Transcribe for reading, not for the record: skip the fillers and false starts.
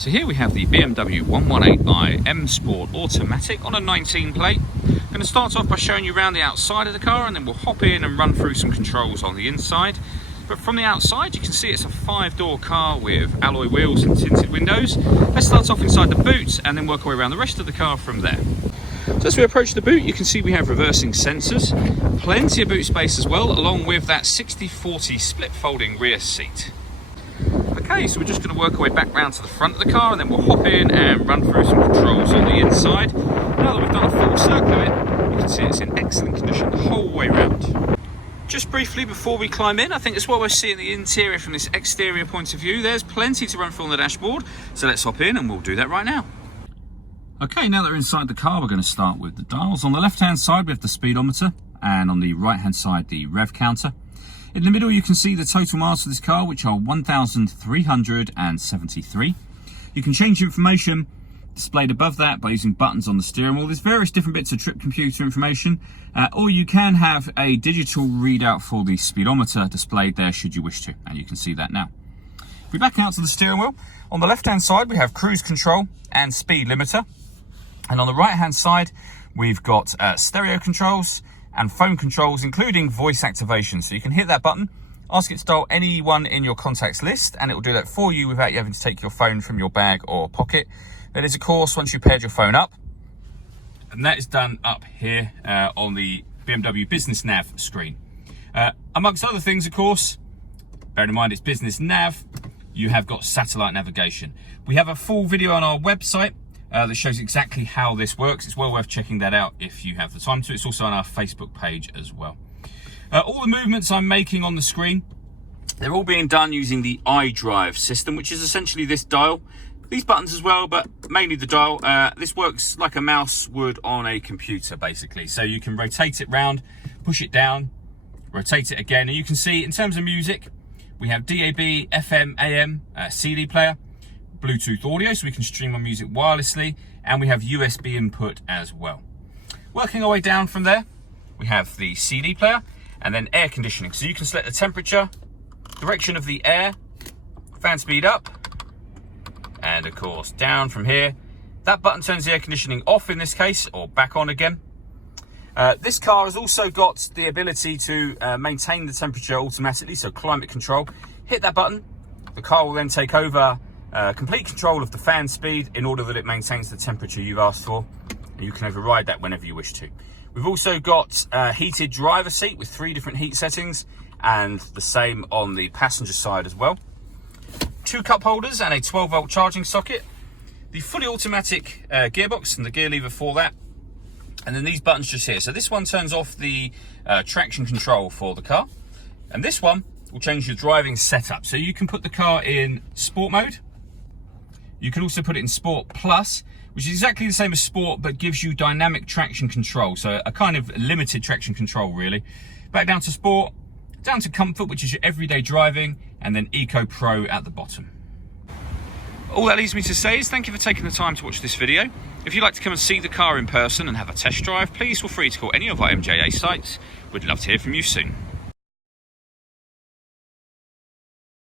So here we have the BMW 118i M Sport Automatic on a 19 plate. I'm going to start off by showing you around the outside of the car, and then we'll hop in and run through some controls on the inside. But from the outside you can see it's a 5-door car with alloy wheels and tinted windows. Let's start off inside the boot and then work our way around the rest of the car from there. So as we approach the boot, you can see we have reversing sensors, plenty of boot space as well, along with that 60/40 split folding rear seat. Okay, so we're just going to work our way back round to the front of the car, and then we'll hop in and run through some controls on the inside. Now that we've done a full circle of it, you can see it's in excellent condition the whole way round. Just briefly before we climb in, I think it's what we're seeing the interior from this exterior point of view. There's plenty to run through on the dashboard, so let's hop in and we'll do that right now. Okay, now that we're inside the car, we're going to start with the dials. On the left-hand side, we have the speedometer, and on the right-hand side, the rev counter. In the middle, you can see the total miles for this car, which are 1,373. You can change information displayed above that by using buttons on the steering wheel. There's various different bits of trip computer information, or you can have a digital readout for the speedometer displayed there should you wish to, and you can see that now. If we back out to the steering wheel, on the left-hand side, we have cruise control and speed limiter. And on the right-hand side, we've got stereo controls and phone controls, including voice activation. So you can hit that button, ask it to dial anyone in your contacts list, and it will do that for you without you having to take your phone from your bag or pocket. That is, of course, once you've paired your phone up. And that is done up here on the BMW Business Nav screen. Amongst other things, of course, bearing in mind it's Business Nav, you have got satellite navigation. We have a full video on our website that shows exactly how this works. It's well worth checking that out if you have the time to. It's also on our Facebook page as well. All the movements I'm making on the screen, they're all being done using the Idrive system, which is essentially this dial. These buttons as well, but mainly the dial. This works like a mouse would on a computer, basically. So you can rotate it round, push it down, rotate it again. And you can see in terms of music, we have DAB, FM, AM, CD player, Bluetooth audio, so we can stream our music wirelessly, and we have USB input as well. Working our way down from there, we have the CD player, and then air conditioning. So you can select the temperature, direction of the air, fan speed up, and of course down from here. That button turns the air conditioning off in this case, or back on again. This car has also got the ability to maintain the temperature automatically, so climate control. Hit that button, the car will then take over complete control of the fan speed in order that it maintains the temperature you've asked for, and you can override that whenever you wish to. We've also got a heated driver seat with 3 different heat settings, and the same on the passenger side as well. 2 cup holders and a 12-volt charging socket. The fully automatic gearbox and the gear lever for that. And then these buttons just here. So this one turns off the traction control for the car. And this one will change your driving setup. So you can put the car in sport mode. You can also put it in Sport Plus, which is exactly the same as Sport, but gives you dynamic traction control. So a kind of limited traction control, really. Back down to Sport, down to Comfort, which is your everyday driving, and then Eco Pro at the bottom. All that leaves me to say is thank you for taking the time to watch this video. If you'd like to come and see the car in person and have a test drive, please feel free to call any of our MJA sites. We'd love to hear from you soon.